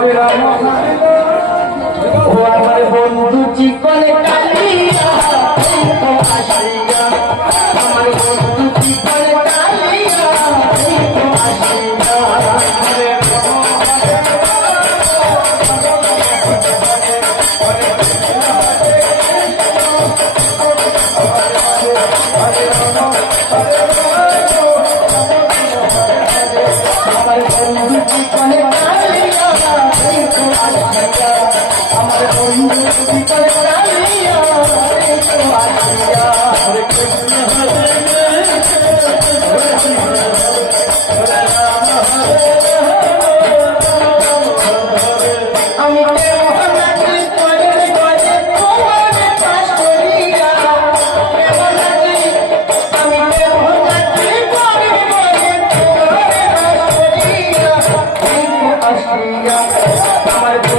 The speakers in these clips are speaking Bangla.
Hare Rama, हमारे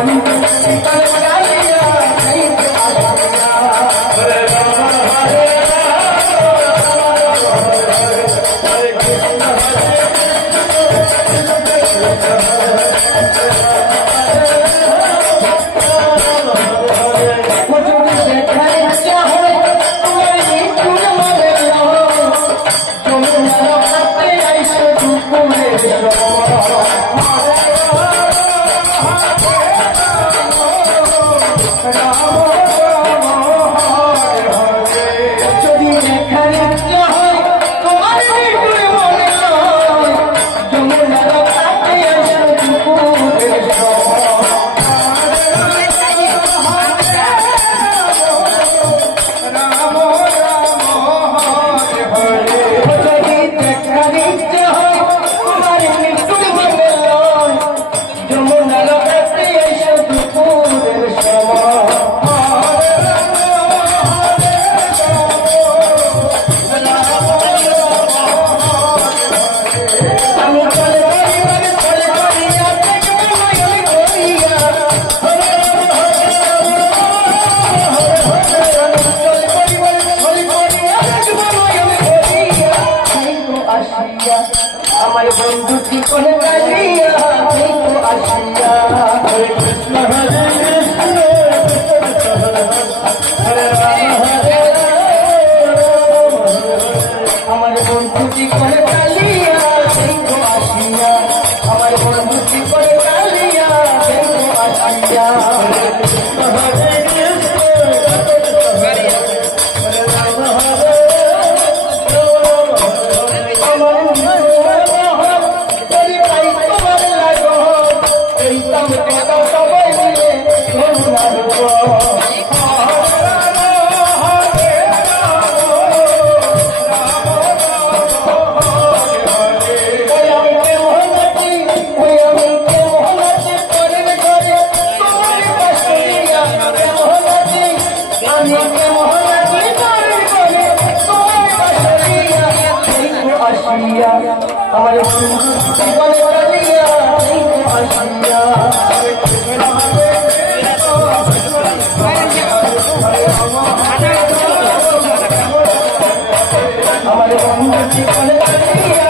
আসিয়া আমার বন্ধু কি কোনে বলিয়া আসিয়া। হরে আমার বন্ধু কি কোনে বলিয়া আমার বন্ধু জীবন বলিয়া আসিয়া আমার বন্ধু